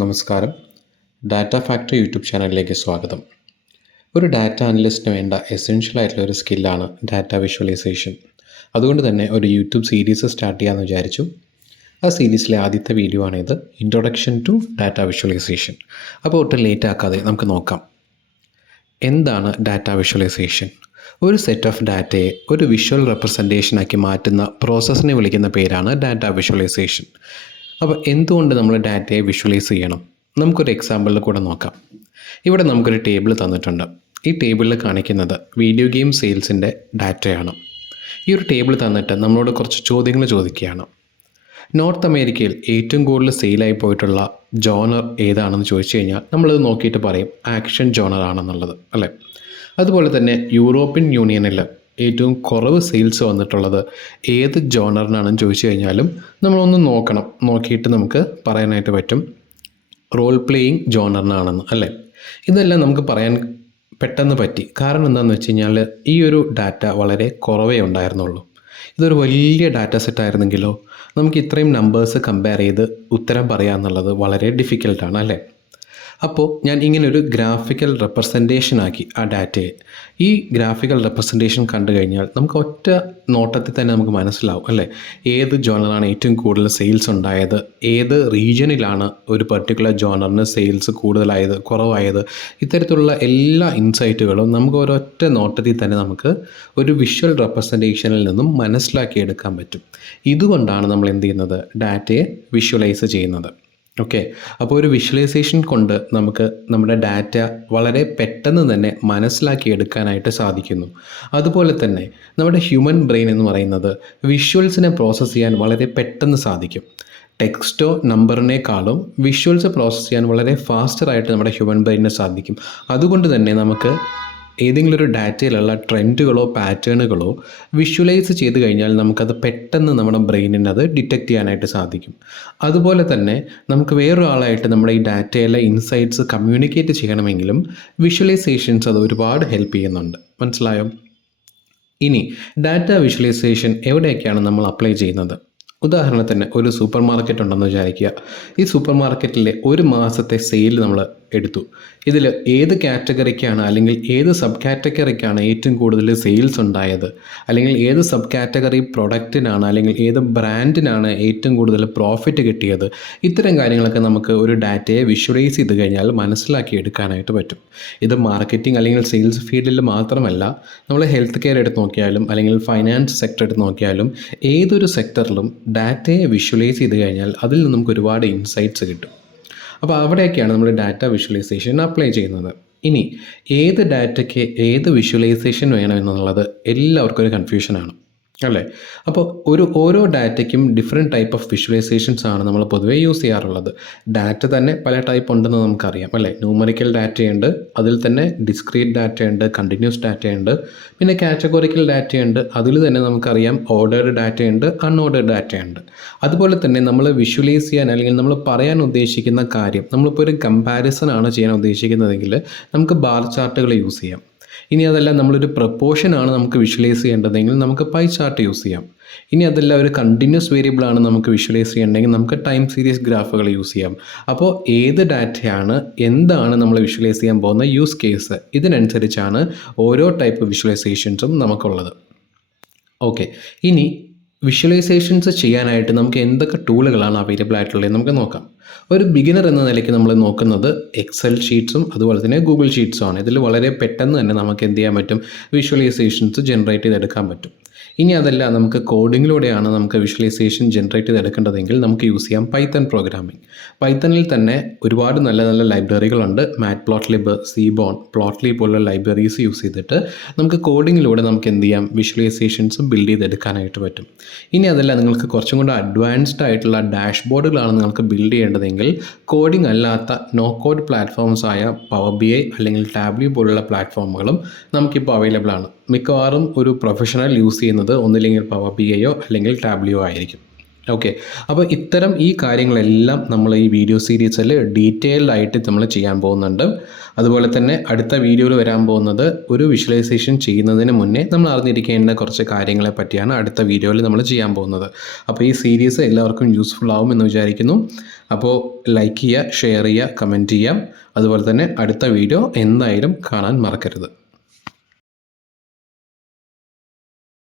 നമസ്കാരം. Data factory YouTube ചാനലിലേക്ക് സ്വാഗതം. ഒരു ഡാറ്റ അനലിസ്റ്റിന് വേണ്ട എസെൻഷ്യൽ ആയിട്ടുള്ള ഒരു സ്കില്ലാണ് ഡാറ്റ വിഷ്വലൈസേഷൻ. അതുകൊണ്ട് തന്നെ ഒരു യൂട്യൂബ് സീരീസ് സ്റ്റാർട്ട് ചെയ്യാമെന്ന് വിചാരിച്ചു. ആ സീരീസിലെ ആദ്യത്തെ വീഡിയോ ആണിത് ഇൻട്രൊഡക്ഷൻ ടു ഡാറ്റ വിഷ്വലൈസേഷൻ അപ്പോൾ ഒട്ടും ലേറ്റ് ആക്കാതെ നമുക്ക് നോക്കാം. എന്താണ് ഡാറ്റ വിഷ്വലൈസേഷൻ ഒരു സെറ്റ് ഓഫ് ഡാറ്റയെ ഒരു വിഷ്വൽ റെപ്രസെന്റേഷനാക്കി മാറ്റുന്ന പ്രോസസ്സിനെ വിളിക്കുന്ന പേരാണ് ഡാറ്റ വിഷ്വലൈസേഷൻ അപ്പോൾ എന്തുകൊണ്ട് നമ്മൾ ഡാറ്റയെ വിഷ്വലൈസ് ചെയ്യണം? നമുക്കൊരു എക്സാമ്പിളിൽ കൂടെ നോക്കാം. ഇവിടെ നമുക്കൊരു ടേബിൾ തന്നിട്ടുണ്ട്. ഈ ടേബിളിൽ കാണിക്കുന്നത് വീഡിയോ ഗെയിം സെയിൽസിന്റെ ഡാറ്റയാണ്. ഈ ഒരു ടേബിൾ തന്നിട്ട് നമ്മളോട് കുറച്ച് ചോദ്യങ്ങൾ ചോദിക്കുകയാണ്. നോർത്ത് അമേരിക്കയിൽ ഏറ്റവും കൂടുതൽ സെയിലായി പോയിട്ടുള്ള ജോണർ ഏതാണെന്ന് ചോദിച്ചു കഴിഞ്ഞാൽ നമ്മളത് നോക്കിയിട്ട് പറയും ആക്ഷൻ ജോണർ ആണെന്നുള്ളത് അല്ലേ? അതുപോലെ തന്നെ യൂറോപ്യൻ യൂണിയനിൽ ഏറ്റവും കുറവ് സെയിൽസ് വന്നിട്ടുള്ളത് ഏത് ജോണറിനാണെന്ന് ചോദിച്ചു കഴിഞ്ഞാലും നമ്മളൊന്ന് നോക്കണം. നോക്കിയിട്ട് നമുക്ക് പറയാനായിട്ട് പറ്റും. റോൾ പ്ലേയിങ് ജോണറിനാണെന്ന് അല്ലേ? ഇതെല്ലാം നമുക്ക് പറയാൻ പെട്ടെന്ന് പറ്റി. കാരണം എന്താണെന്ന് വെച്ച് കഴിഞ്ഞാൽ ഈ ഒരു ഡാറ്റ വളരെ കുറവേ ഉണ്ടായിരുന്നുള്ളൂ. ഇതൊരു വലിയ ഡാറ്റ സെറ്റ് ആയിരുന്നെങ്കിലോ നമുക്ക് ഇത്രയും നമ്പേഴ്സ് കമ്പയർ ചെയ്ത് ഉത്തരം പറയാമെന്നുള്ളത് വളരെ ഡിഫിക്കൽട്ടാണ് അല്ലേ? അപ്പോൾ ഞാൻ ഇങ്ങനെ ഒരു ഗ്രാഫിക്കൽ റെപ്രസെന്റേഷൻ ആക്കി ആ ഡാറ്റയെ ഈ ഗ്രാഫിക്കൽ റെപ്രസെന്റേഷൻ കണ്ടു കഴിഞ്ഞാൽ നമുക്ക് ഒറ്റ നോട്ടത്തിൽ തന്നെ നമുക്ക് മനസ്സിലാവും അല്ലേ? ഏത് ജോണറാണ് ഏറ്റവും കൂടുതൽ സെയിൽസ് ഉണ്ടായത്? ഏത് റീജിയനിലാണ് ഒരു പെർട്ടിക്കുലർ ജോണറിന് സെയിൽസ് കൂടുതലായത് കുറവായത്? ഇത്തരത്തിലുള്ള എല്ലാ ഇൻസൈറ്റുകളും നമുക്ക് ഒരൊറ്റ നോട്ടത്തിൽ തന്നെ നമുക്ക് ഒരു വിഷ്വൽ റെപ്രസെന്റേഷനിൽ നിന്നും മനസ്സിലാക്കിയെടുക്കാൻ പറ്റും. ഇതുകൊണ്ടാണ് നമ്മൾ എന്ത് ചെയ്യുന്നത്? ഡാറ്റയെ വിഷ്വലൈസ് ചെയ്യുന്നത്. ഓക്കെ അപ്പോൾ ഒരു വിഷ്വലൈസേഷൻ കൊണ്ട് നമുക്ക് നമ്മുടെ ഡാറ്റ വളരെ പെട്ടെന്ന് തന്നെ മനസ്സിലാക്കി എടുക്കാനായിട്ട് സാധിക്കുന്നു. അതുപോലെ തന്നെ നമ്മുടെ ഹ്യൂമൻ ബ്രെയിൻ എന്ന് പറയുന്നത് വിഷ്വൽസിനെ പ്രോസസ്സ് ചെയ്യാൻ വളരെ പെട്ടെന്ന് സാധിക്കും. ടെക്സ്റ്റോ നമ്പറിനേക്കാളും വിഷ്വൽസ് പ്രോസസ്സ് ചെയ്യാൻ വളരെ ഫാസ്റ്ററായിട്ട് നമ്മുടെ ഹ്യൂമൻ ബ്രെയിനിന് സാധിക്കും. അതുകൊണ്ട് തന്നെ നമുക്ക് ഏതെങ്കിലും ഒരു ഡാറ്റയിലുള്ള ട്രെൻഡുകളോ പാറ്റേണുകളോ വിഷ്വലൈസ് ചെയ്ത് കഴിഞ്ഞാൽ നമുക്കത് പെട്ടെന്ന് നമ്മുടെ ബ്രെയിനിന് അത് ഡിറ്റക്റ്റ് ചെയ്യാനായിട്ട് സാധിക്കും. അതുപോലെ തന്നെ നമുക്ക് വേറൊരാളായിട്ട് നമ്മുടെ ഈ ഡാറ്റയിലെ ഇൻസൈറ്റ്സ് കമ്മ്യൂണിക്കേറ്റ് ചെയ്യണമെങ്കിലും വിഷ്വലൈസേഷൻസ് അത് ഒരുപാട് ഹെൽപ്പ് ചെയ്യുന്നുണ്ട്. മനസ്സിലായോ? ഇനി ഡാറ്റ വിഷ്വലൈസേഷൻ എവിടെയൊക്കെയാണ് നമ്മൾ അപ്ലൈ ചെയ്യുന്നത്? ഉദാഹരണത്തിന് ഒരു സൂപ്പർ മാർക്കറ്റ് ഉണ്ടെന്ന് വിചാരിക്കുക. ഈ സൂപ്പർ മാർക്കറ്റിലെ ഒരു മാസത്തെ സെയിൽ നമ്മൾ എടുത്തു. ഇതിൽ ഏത് കാറ്റഗറിക്കാണ് അല്ലെങ്കിൽ ഏത് സബ് കാറ്റഗറിക്കാണ് ഏറ്റവും കൂടുതൽ സെയിൽസ് ഉണ്ടായത്? അല്ലെങ്കിൽ ഏത് സബ് കാറ്റഗറി പ്രൊഡക്റ്റിനാണ് അല്ലെങ്കിൽ ഏത് ബ്രാൻഡിനാണ് ഏറ്റവും കൂടുതൽ പ്രോഫിറ്റ് കിട്ടിയത്? ഇത്തരം കാര്യങ്ങളൊക്കെ നമുക്ക് ഒരു ഡാറ്റയെ വിഷ്വലൈസ് ചെയ്ത് കഴിഞ്ഞാൽ മനസ്സിലാക്കി എടുക്കാനായിട്ട് പറ്റും. ഇത് മാർക്കറ്റിംഗ് അല്ലെങ്കിൽ സെയിൽസ് ഫീൽഡിൽ മാത്രമല്ല നമ്മൾ ഹെൽത്ത് കെയർ എടുത്ത് നോക്കിയാലും അല്ലെങ്കിൽ ഫൈനാൻസ് സെക്ടർ എടുത്ത് നോക്കിയാലും ഏതൊരു സെക്ടറിലും ഡാറ്റയെ വിഷ്വലൈസ് ചെയ്ത് കഴിഞ്ഞാൽ അതിൽ നിന്ന് നമുക്ക് ഒരുപാട് ഇൻസൈറ്റ്സ് കിട്ടും. അപ്പോൾ അവിടെയൊക്കെയാണ് നമ്മൾ ഡാറ്റ വിഷ്വലൈസേഷൻ അപ്ലൈ ചെയ്യുന്നത്. ഇനി ഏത് ഡാറ്റയ്ക്ക് ഏത് വിഷ്വലൈസേഷൻ വേണമെന്നുള്ളത് എല്ലാവർക്കും ഒരു കൺഫ്യൂഷനാണ് അല്ലേ? അപ്പോൾ ഒരു ഓരോ ഡാറ്റയ്ക്കും ഡിഫറെന്റ് ടൈപ്പ് ഓഫ് വിഷ്വലൈസേഷൻസ് ആണ് നമ്മൾ പൊതുവേ യൂസ് ചെയ്യാറുള്ളത്. ഡാറ്റ തന്നെ പല ടൈപ്പ് ഉണ്ടെന്ന് നമുക്കറിയാം അല്ലേ? ന്യൂമറിക്കൽ ഡാറ്റയുണ്ട് അതിൽ തന്നെ ഡിസ്ക്രീറ്റ് ഡാറ്റയുണ്ട് കണ്ടിന്യൂസ് ഡാറ്റയുണ്ട് പിന്നെ കാറ്റഗോറിക്കൽ ഡാറ്റയുണ്ട് അതിൽ തന്നെ നമുക്കറിയാം ഓർഡേർഡ് ഡാറ്റയുണ്ട് അൺഓർഡേർഡ് ഡാറ്റയുണ്ട്. അതുപോലെ തന്നെ നമ്മൾ വിഷ്വലൈസ് ചെയ്യാൻ അല്ലെങ്കിൽ നമ്മൾ പറയാൻ ഉദ്ദേശിക്കുന്ന കാര്യം നമ്മളിപ്പോൾ ഒരു കമ്പാരിസൺ ആണ് ചെയ്യാൻ ഉദ്ദേശിക്കുന്നതെങ്കിൽ നമുക്ക് ബാർ ചാർട്ടുകൾ യൂസ് ചെയ്യാം. ഇനി അതെല്ലാം നമ്മളൊരു പ്രപ്പോഷനാണ് നമുക്ക് വിഷ്വലൈസ് ചെയ്യേണ്ടതെങ്കിൽ നമുക്ക് പൈ ചാർട്ട് യൂസ് ചെയ്യാം. ഇനി അതെല്ലാം ഒരു കണ്ടിന്യൂസ് വേരിയബിൾ ആണ് നമുക്ക് വിഷ്വലൈസ് ചെയ്യണമെങ്കിൽ നമുക്ക് ടൈം സീരീസ് ഗ്രാഫുകൾ യൂസ് ചെയ്യാം. അപ്പോൾ ഏത് ഡാറ്റയാണ് എന്താണ് നമ്മൾ വിഷ്വലൈസ് ചെയ്യാൻ പോകുന്ന യൂസ് കേസ് ഇതിനനുസരിച്ചാണ് ഓരോ ടൈപ്പ് വിഷ്വലൈസേഷൻസും നമുക്കുള്ളത്. ഓക്കെ ഇനി വിഷ്വലൈസേഷൻസ് ചെയ്യാനായിട്ട് നമുക്ക് എന്തൊക്കെ ടൂളുകളാണ് അവൈലബിൾ ആയിട്ടുള്ളത് നമുക്ക് നോക്കാം. ഒരു ബിഗിനർ എന്ന നിലയ്ക്ക് നമ്മൾ നോക്കുന്നത് എക്സൽ ഷീറ്റ്സും അതുപോലെ തന്നെ ഗൂഗിൾ ഷീറ്റ്സും ആണ്. ഇതിൽ വളരെ പെട്ടെന്ന് തന്നെ നമുക്ക് എന്ത് ചെയ്യാൻ പറ്റും? വിഷ്വലൈസേഷൻസ് ജനറേറ്റ് ചെയ്തെടുക്കാൻ പറ്റും. ഇനി അതല്ല നമുക്ക് കോഡിങ്ങിലൂടെയാണ് നമുക്ക് വിഷ്വലൈസേഷൻ ജനറേറ്റ് ചെയ്തെടുക്കേണ്ടതെങ്കിൽ നമുക്ക് യൂസ് ചെയ്യാം പൈത്തൺ പ്രോഗ്രാമിംഗ് പൈത്തണിൽ തന്നെ ഒരുപാട് നല്ല നല്ല ലൈബ്രറികളുണ്ട് മാറ്റ് പ്ലോട്ട് ലിബ് സീബോൺ പ്ലോട്ട്ലി പോലുള്ള ലൈബ്രറീസ് യൂസ് ചെയ്തിട്ട് നമുക്ക് കോഡിങ്ങിലൂടെ നമുക്ക് എന്ത് ചെയ്യാം? വിഷ്വലൈസേഷൻസ് ബിൽഡ് ചെയ്തെടുക്കാനായിട്ട് പറ്റും. ഇനി അതല്ല നിങ്ങൾക്ക് കുറച്ചും കൂടെ അഡ്വാൻസ്ഡ് ആയിട്ടുള്ള ഡാഷ് ബോർഡുകളാണ് നിങ്ങൾക്ക് ബിൽഡ് ചെയ്യേണ്ടതെങ്കിൽ കോഡിംഗ് അല്ലാത്ത നോ കോഡ് പ്ലാറ്റ്ഫോംസ് ആയ പവർ ബി ഐ അല്ലെങ്കിൽ ടാബ്ല്യൂ പോലുള്ള പ്ലാറ്റ്ഫോമുകളും നമുക്കിപ്പോൾ അവൈലബിൾ ആണ്. മിക്കവാറും ഒരു പ്രൊഫഷണൽ യൂസ് ചെയ്യുന്നത് ഒന്നില്ലെങ്കിൽ പവർ ബി ഐയോ അല്ലെങ്കിൽ ടാബ്ലിയോ ആയിരിക്കും. ഓക്കെ അപ്പോൾ ഇത്തരം ഈ കാര്യങ്ങളെല്ലാം നമ്മൾ ഈ വീഡിയോ സീരീസിൽ ഡീറ്റെയിൽഡ് ആയിട്ട് നമ്മൾ ചെയ്യാൻ പോകുന്നുണ്ട്. അതുപോലെ തന്നെ അടുത്ത വീഡിയോയിൽ വരാൻ പോകുന്നത് ഒരു വിഷ്വലൈസേഷൻ ചെയ്യുന്നതിന് മുന്നേ നമ്മൾ അറിഞ്ഞിരിക്കേണ്ട കുറച്ച് കാര്യങ്ങളെ പറ്റിയാണ് അടുത്ത വീഡിയോയിൽ നമ്മൾ ചെയ്യാൻ പോകുന്നത്. അപ്പോൾ ഈ സീരീസ് എല്ലാവർക്കും യൂസ്ഫുൾ ആവും എന്ന് വിചാരിക്കുന്നു. അപ്പോൾ ലൈക്ക് ചെയ്യുക ഷെയർ ചെയ്യുക കമന്റ് ചെയ്യുക. അതുപോലെ തന്നെ അടുത്ത വീഡിയോ എന്തായാലും കാണാൻ മറക്കരുത്.